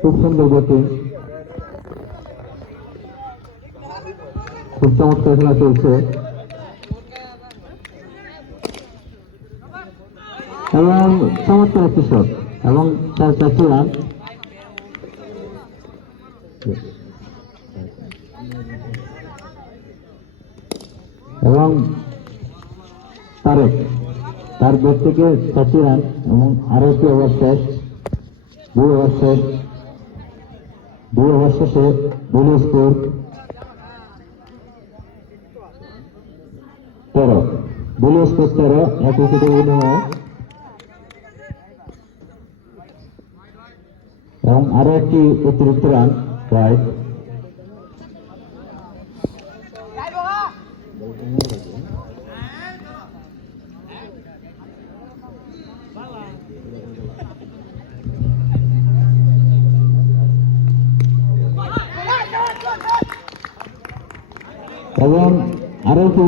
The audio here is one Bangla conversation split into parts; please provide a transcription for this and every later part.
খুব সুন্দর ব্যাটিং খুব চমৎকার খেলা চলছে। এবং চমৎকার একটি শট এবং তার চারটি রান এবং তারেক, তার ব্যাট থেকে চারটি রান এবং আরও একটি ওভার শেষ, দুই ওভার শেষ। দুই ওভার শেষে দুই স্কোর তেরো দুই স্কোর তেরো এক উইকেটের বিনিময়ে এবং আরও একটি অতিরিক্ত রান, প্রায়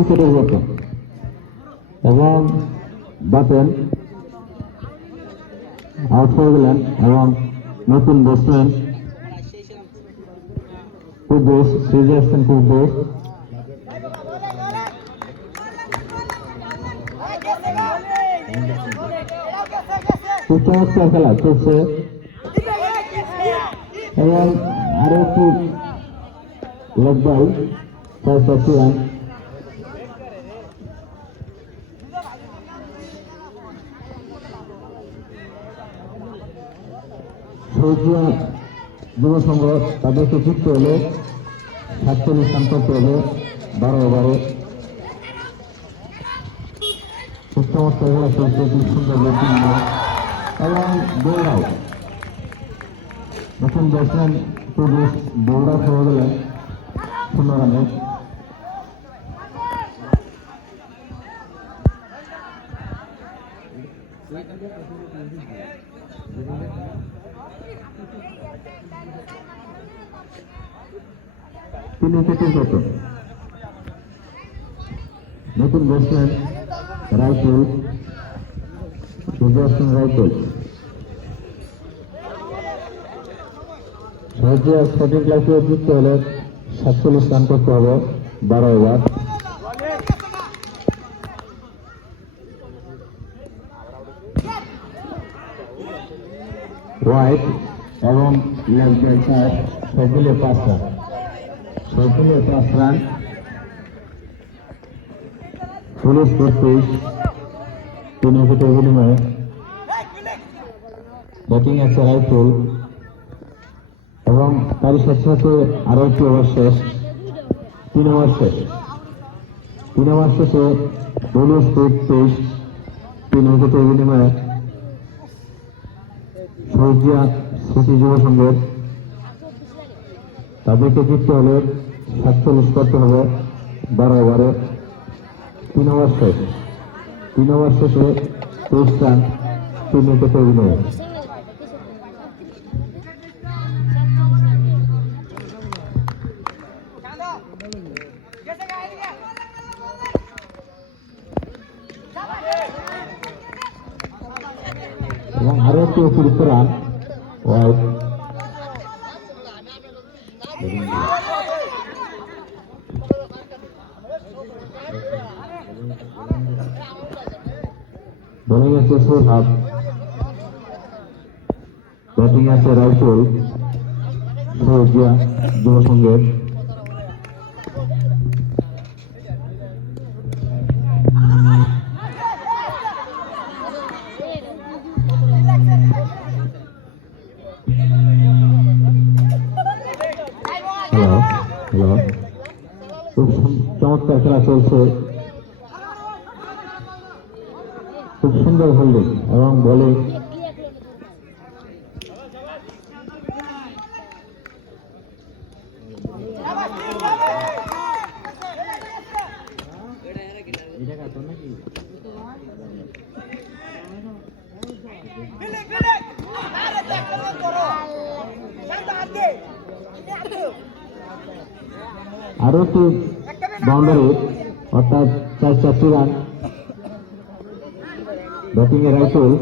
উইকেটের ব্যাটন এবং বাতেন আউট হয়ে গেলেন এবং নতুন ব্যাটসম্যান কুদ্দুস সিরিজে আসছেন কুদ্দুস। খুব চমৎকার খেলা চলছে। এবং আরও একটি লেগ বল সৌজিয়া যুব সংঘ তাদেরকে জিততে হলে, সাতচল্লিশ রান করতে হলে, বারো ওভারে। চলছে সুন্দর এবং দৌড়াও নতুন ব্যাটসম্যান পুরুষ দৌড়া গেলেন শূন্য রানে। তিন উইকেটের কত নতুন ব্যাটসম্যান রাইফেল সুদর্শন রাইফেল সহজে সঠিক লাইফে যুক্ত হলে সাতচল্লিশ রান করতে হবে বারো ওভার হোয়াইট এবং সবগুলো সবগুলো পাঁচ রান। স্কোর তেইশ। তিন উইকেটের বিনিময়ে ব্যাটিং আছে রাইফুল। এবং তার সাথে সাথে আরও একটি ওভার শেষ। তিন ওভার শেষ। তিন ওভার শেষে স্কোর তেইশ। তিন উইকেটের বিনিময়ে সৌজিয়া স্মৃতি যুব সংঘের তাদেরকে জিততে হলে সাতচল্লিশ করতে হবে বারো ওভারে তিন ওভার শেষ। তিন ওভার শেষে তেইশ রান, তিন উইকেটের বিনিময়ে এবং আরও একটি অতিরিক্ত রান ব্যাটিং আছে রাইফুল। সৌজিয়া যুব খুব সুন্দর হোল্ডিং এবং বোলিং আরও একটি বাউন্ডারি অর্থাৎ চার চারটি রান ব্যাটিং এ রাইফুল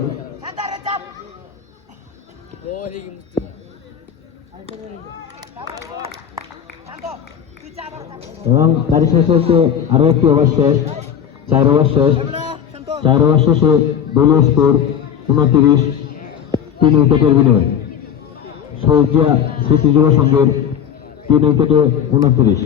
এবং তারই শেষে হচ্ছে আরও একটি ওভার শেষ, চার ওভার শেষ। চার ওভার শেষে স্কোর উনত্রিশ, তিন উইকেটের বিনিময়ে। সৌজিয়া স্মৃতি যুব সংঘের তিন উইকেটে উনত্রিশ।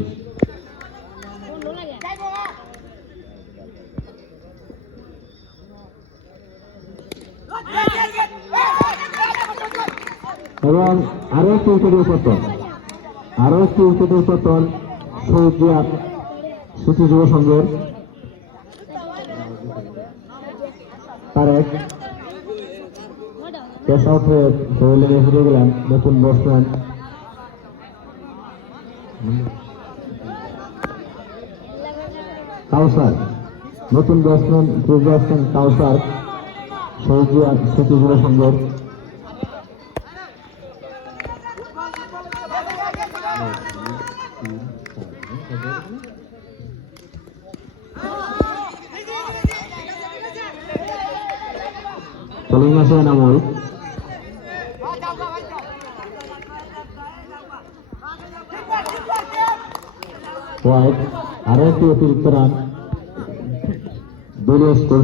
এবং আরও একটি উইকেটের পতন আরও একটি উইকেটের পতন স্মৃতি যুব সংঘের। তারেক ক্যাশ হয়ে ফিরে নতুন ব্যাটসম্যান কাউসার, নতুন ব্যাটসম্যান ক্রিস ব্যাটসম্যান কাউসার সৌজিয়া যুব সংঘের বোলিং আছে এনামুল ওয়াইড আরও একটি অতিরিক্ত রান। দলীয় স্কোর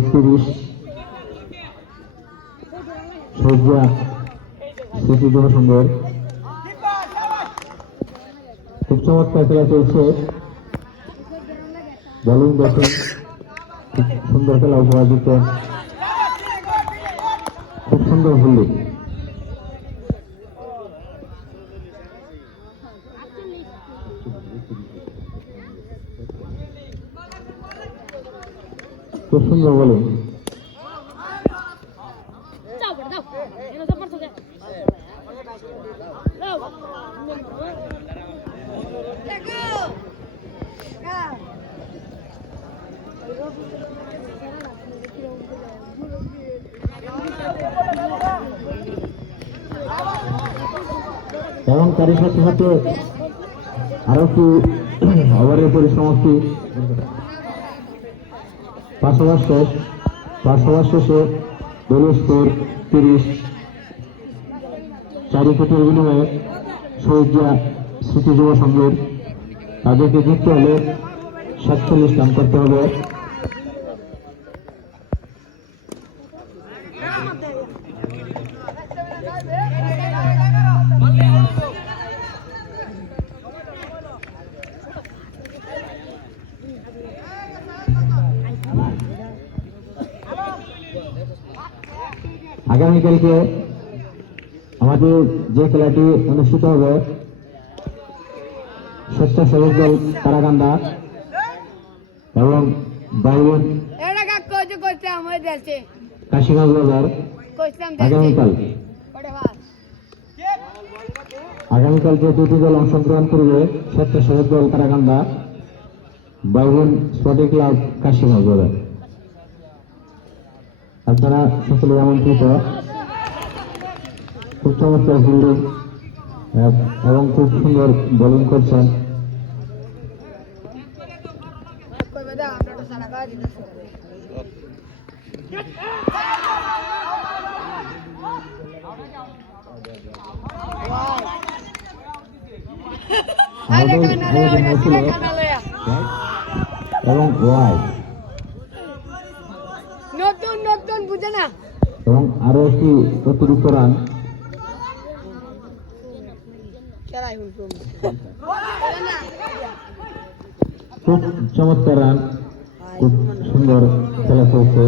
শয্যা সৌজিয়া জনসংঘের। খুব চমৎকার খেলা চলছে। বোলিং ব্যাটিং খুব সুন্দর খেলা উপহার খুব সুন্দর que. No. এবং তারই সাথে সাথে আরও একটি ওভারের পরিসমাপ্তি পাঁচ ওভার শেষ পাঁচবার শেষে দলীয় তিরিশ। চারি উইকেটের বিনিময়ে শহীদিয়া স্মৃতি যুব সংঘের তাদেরকে জিততে হলে সাতচল্লিশ রান করতে হবে। আগামীকালকে আমাদের যে খেলাটি অনুষ্ঠিত হবে স্বেচ্ছাসেবক দল তারাকান্দা এবং বাইবন কাশিগঞ্জ বাজার আগামীকাল। আগামীকাল যে দুটি দল অংশগ্রহণ করবে স্বেচ্ছাসেবক দল তারাকান্দা বাইবন স্পোর্টিং ক্লাব কাশিগঞ্জ বাজার। আপনারা সকলে আমন্ত্রিত। খুব চমৎকার ফিল্ডিং এবং খুব সুন্দর বোলিং করছেন। কানালে এবং ওয়াই। নতুন নতুন বুঝে না। এবং আরও একটি অতিরিক্ত রান। খুব চমৎকার রান খুব সুন্দর খেলা চলছে।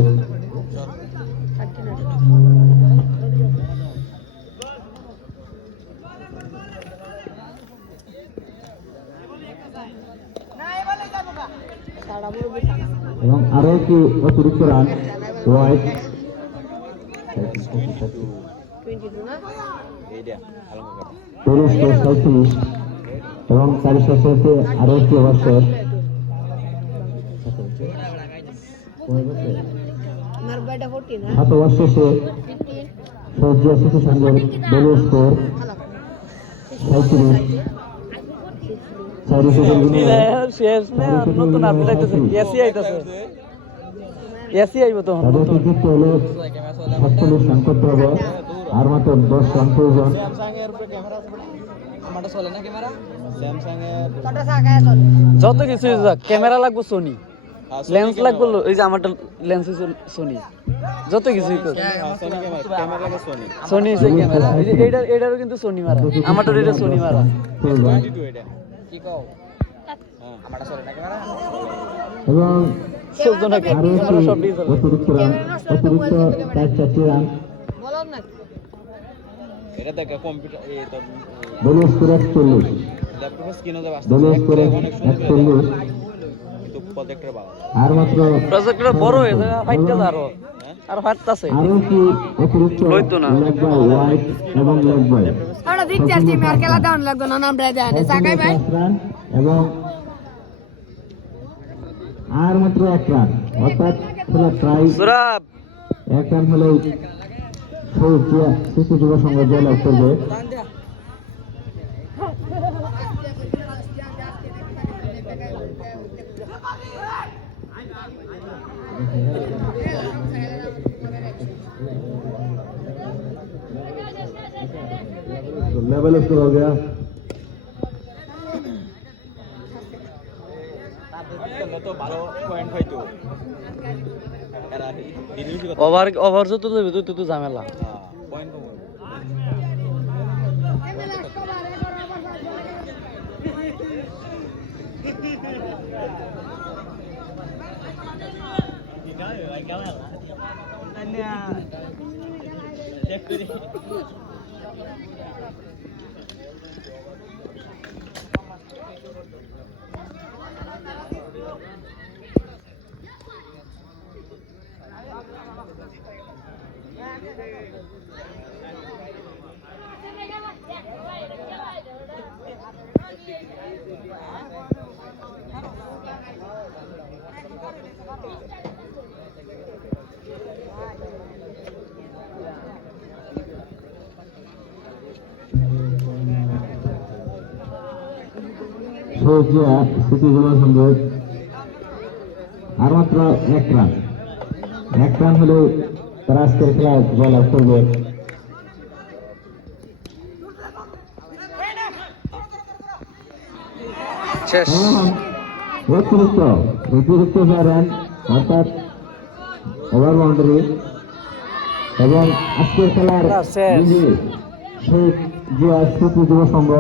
এবং আরও একটি অতিরিক্ত রান, ওয়াইড। টোয়েন্টি টু না পুরুষ সাঁত্রিশ এবং একটি ওভার শেষ ব্যাটা ফোরটি না সাত ওভার শেষে সৌজিয়া শিশু সংঘের দলীয় স্কোর সাঁত্রিশ শেষ নতুন আপডেট আইতেছে এসি আইতেছে। এসি আইব তখন। সাতচল্লিশ হবে। আর মাত্র দশ রান প্রয়োজন। যত কিছু ক্যামেরা লাগবে সোনি লেন্স লাগবে এই যে আমারটা লেন্স সোনি যত কিছুই তো সোনি সে ক্যামেরা। এইটা এটারও কিন্তু সোনি মারা। আমারটার এটা সোনি মারা। খেলবেন। 22 এটা। কি কও? আমারটা চলে না ক্যামেরা? এবং সব অতিরিক্ত অতিরিক্ত চার চারটি রান। এটা দেখো কম্পিউটার এই তো দলীয় স্কোর একচল্লিশ। ল্যাপটপের স্ক্রিনে যা বাস্তব দলীয় স্কোর অনেক কিন্তু প্রজেক্টর ভালো আর মাত্র প্রজেক্টর বড় হয়ে যাবে ফাইটটা আরও। আর ফাটতাছে। আরও কি অতিরিক্ত? লইতো না। লেগ বাই এবং লেগ বাই। আমরা দিচ্ছি আসছি মেয়ের খেলা দেওয়ান লাগতো না নামটা দেয় না শাখায় ভাই। এবং আর মাত্র এক রান। অর্থাৎ খেলা ট্রাই সুরাব। এক রান হলেই সৌজিয়া শিশু যুব সংঘ জয়লাভ করবে लेवल स्कोर हो गया ওভার ওভার যত দেবে তত তো ঝামেলা। পয়েন্ট শিশু যুব সংঘ আর মাত্র এক রান। এক রান হলে তারা আজকের খেলা জয়লাভ করবে শেষ এবং অতিরিক্ত অতিরিক্ত যা রান অর্থাৎ ওভার বাউন্ডারি এবং আজকের খেলার খেলা শেষ। বিজয়ী শেখ জিয়া স্মৃতি যুব সংঘ